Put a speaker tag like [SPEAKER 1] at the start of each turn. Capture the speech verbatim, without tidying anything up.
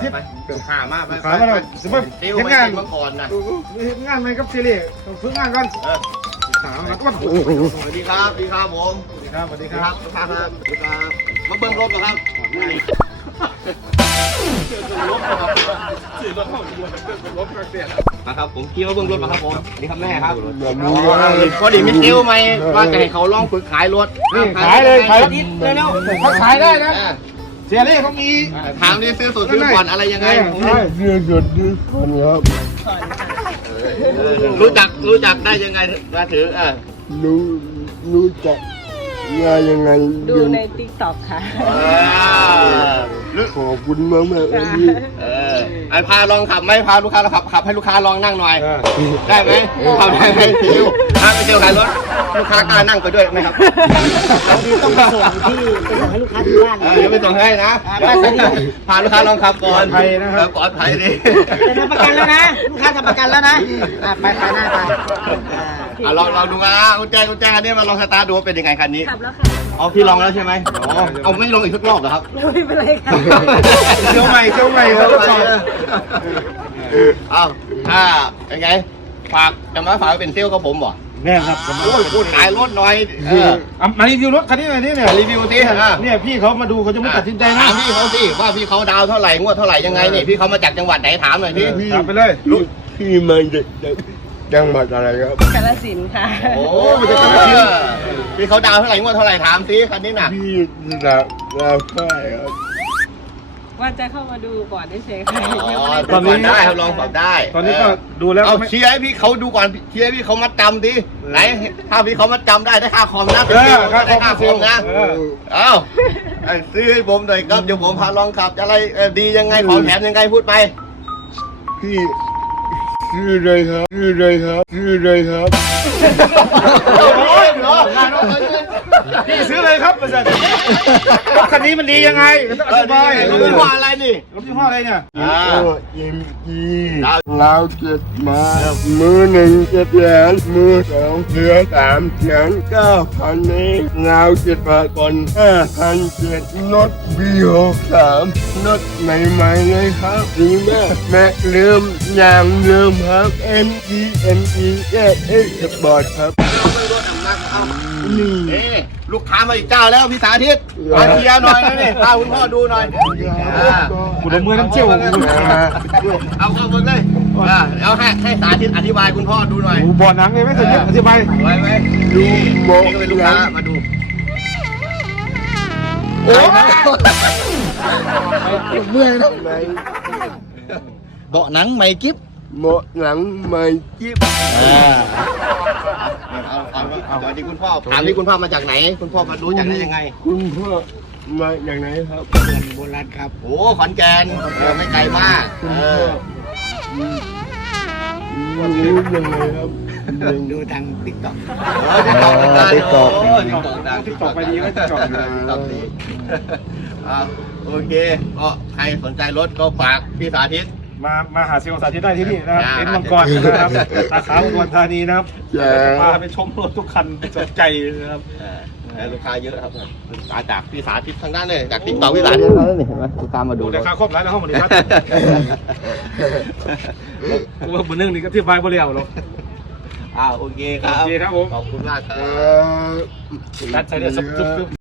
[SPEAKER 1] ทิตย์ขามากไป
[SPEAKER 2] ขามาแล้วสมมติ
[SPEAKER 1] ติว
[SPEAKER 2] เห็น
[SPEAKER 1] ไม่
[SPEAKER 2] งาน
[SPEAKER 1] ติดมาก่อนนะ
[SPEAKER 2] เห็นงานไหมครับซีรีส์ต้องฝึกงานก่อน
[SPEAKER 1] เออ
[SPEAKER 2] ขามาก็มา
[SPEAKER 1] สวัสดีครับสวัสดีครับผม
[SPEAKER 2] สวัสดีครับสวัสดี
[SPEAKER 1] ส
[SPEAKER 2] ค
[SPEAKER 1] วัส
[SPEAKER 2] รับ
[SPEAKER 1] ดีครับครับสวัสดีครับมาเบิ้งรถเหรอครับนะครับผมคิดว่าเบิ้งรถมาครับผมนี่ครับแม่ครับพอดีมีติวไหมว่าจะให้เขาลองฝึกขายรถ
[SPEAKER 2] ขายเลยขาย
[SPEAKER 1] นิดเร็ว
[SPEAKER 2] เขาขายได้นะเซีรีส์เขามี
[SPEAKER 1] ถามนี่ซื้อสูตรซื้อผ่อนอะไรยังไง
[SPEAKER 2] เรื่องหยดดิคนครับ
[SPEAKER 1] รู้จักรู้จักได้ยังไงมาถือเออ
[SPEAKER 2] รู้รู้จักงานยังไง
[SPEAKER 3] ดูในติ๊กต็อกค่ะ
[SPEAKER 2] ขอบคุณมากมากเลย
[SPEAKER 1] เออไอพาลองขับไหมพาลูกค้าขับขับให้ลูกค้าลองนั่งหน่อยได้ไหมขับได้ไหมซิวถ้าไม่ซิวขายรถลูกค้ากล้านั่งไปด้วยไหมครับ
[SPEAKER 3] ต้องไปส่งที่ไปส่งให้ลูกค้าที่บ้าน
[SPEAKER 1] เออเดี๋ยวไปส่งให้นะพาลูกค้าลองขับก่อนปลอดภัยดิ
[SPEAKER 3] จะทำประกันแล้วนะลูกค้าทำประกันแล้วนะไปไปหน้าไป
[SPEAKER 1] อ่ะลองลองดูมากุญแจกุญแจคันนี้มาลองสตาร์ทดูว่าเป็นยังไงคันนี้
[SPEAKER 3] ขับแล้วค่ะ
[SPEAKER 1] เอาพี่ลองแล้วใช่ไหมอ๋อเอาไม่ลองอีกสักรอบเหรอครับ
[SPEAKER 3] ไม่เป็นไรค่ะ
[SPEAKER 2] เที่ยวใหม่เที่ยวใหม่เขาก็ชอบ
[SPEAKER 1] เอาถ้าเป็นไงฝากจะมาฝากเป็นเซลล์กับผมบ่
[SPEAKER 2] แน่ครับ
[SPEAKER 1] โอ้ยพูดขายรถหน่อยเออ
[SPEAKER 2] มารีวิวรถคันนี้หน่อยนี่เนี่ย
[SPEAKER 1] รีวิวสิฮะ
[SPEAKER 2] เนี่ยพี่เขามาดูเขาจะไม่ตัดสินใจนะ
[SPEAKER 1] ถามพี่เขาสิว่าพี่เขาดาวเท่าไหร่งวดเท่าไหร่ยังไงนี่พี่เขามาจากจังหวัดไหนถามหน่อยพี่
[SPEAKER 2] ถามไปเลย
[SPEAKER 4] พี่มาจากจังหวัดอะไรครับ
[SPEAKER 3] กาฬสินธุ์ค่ะ
[SPEAKER 1] โอ้พี่เขาดาวเท่าไหร่งวดเท่าไหร่ถามสิคันนี้น่ะ
[SPEAKER 4] พี่ลาลาค่ายครับ
[SPEAKER 3] ว่าจะเข้ามาดูก่อนได้เฉยค่ะ
[SPEAKER 1] อ๋อตอนนี้ได้ครับลองปรับได้
[SPEAKER 2] ตอนนี้ก็ดูแล้ว
[SPEAKER 1] เอาเชียร์ให้พี่เขาดูก่อนเชียร์ให้พี่เขามาจำดิไหนถ้าพี่เขามาจำได้ได้ค่าคอมนะ
[SPEAKER 2] เออค่าคอม
[SPEAKER 1] ได้ค่าคอมนะ
[SPEAKER 2] เออ
[SPEAKER 1] เอ้าไอ้ซื้อให้ผมหน่อยครับเดี๋ยวผมพาลองขับจะอะไรเอ่อดียังไงของแถมยังไงพูดไป
[SPEAKER 4] พี่ชื่ออะไรครับชื่ออะไรครับชื่ออะไรครับ
[SPEAKER 1] โอ้ยเหรอ
[SPEAKER 2] พี่ซื้อเลยครับบริษัทรถคันนี้มันดียังไงอ
[SPEAKER 1] เออ
[SPEAKER 2] ธิบาย
[SPEAKER 1] ดีรู้ว่าอะไรนี่
[SPEAKER 2] รถยี่ห้ออะไรเนี่ย
[SPEAKER 1] อ่า
[SPEAKER 4] เอ็มจีเราเจ็ดมามือหนึ่งเจ็ดแสนมือสองเหลือสามแสนเก้าพันเองเราเจ็ดบาทก่อนห้าพันเจ็ดรถบีหกสามรถใหม่ๆเลยครับดีมากแม็กเริ่มยางเริ่มครับ เอ็ม จี เอ็ม จี แยกเอ็กซ์บอร์ดครับ
[SPEAKER 1] นี่นี่ลูกค้ามาอีกเจ้าแล้วพี่สาธิตมาเชียร์หน่อยนะนี่พาคุณพ่อดูหน่อยอ่า
[SPEAKER 2] กูดมมือน้ำเจียว
[SPEAKER 1] เอาเข้ามาเลยอ่าแล้วให้ให้สาธิตอธิบายคุณพ่อดูหน่อย
[SPEAKER 2] กูบ่อหนังเลยไหมสัญญาอธิบาย
[SPEAKER 1] ไว้ไหมดูโมนี่ก็เป็นลูกค้ามาดูโอ้
[SPEAKER 4] เมื่อยนะ
[SPEAKER 1] เบาะหนังใหม่กิ๊บ
[SPEAKER 4] หมดหลังไม่จิ๊บ
[SPEAKER 1] เอาเอาเอาสวัสดีคุณพ่อถามที่คุณพ่อมาจากไหน คุณพ่อมารู้จากได้ยังไง
[SPEAKER 4] คุณพ่อมาอย่างไหนครับ
[SPEAKER 1] โบราณครับโอ้ขอนแก่นเออไม่ไกลมากเออ
[SPEAKER 4] รู้ยังไงครับดูทางติ๊กต็อก
[SPEAKER 1] ติ๊กต็อกติ๊กต็อกติ๊กต็อก
[SPEAKER 2] ติ๊กตอกไปดีไหมติ๊กตอก
[SPEAKER 1] ติ๊กต็อกดีอ่าโอเคก็ใครสนใจรถก็ฝากพี่สาธิต
[SPEAKER 2] มามาหาเซลล์สาธิตได้ที่นี่นะครับเป็นมังกรนะครับสาขาอุดรธานีนะครับมาไปชมรถทุกคันสนใจนะครับ
[SPEAKER 1] ลูกค้าเยอะครับมาจากพี่สาธิตทางด้านเลยจากติ๊กต็อกพี่สาธิตนั่นนี่เห็นไหมลูกค้ามาดู
[SPEAKER 2] ดูราคาครบร้านแล้วห้องมันดีครับกูว่าบนนึงนี่ก็ที่บายบริเวณหรอก
[SPEAKER 1] อ่าโอเคครับ
[SPEAKER 2] โอเคครับผม
[SPEAKER 1] ขอบคุณมากครับ
[SPEAKER 4] Uh,
[SPEAKER 2] รัดใช้เดือดซับ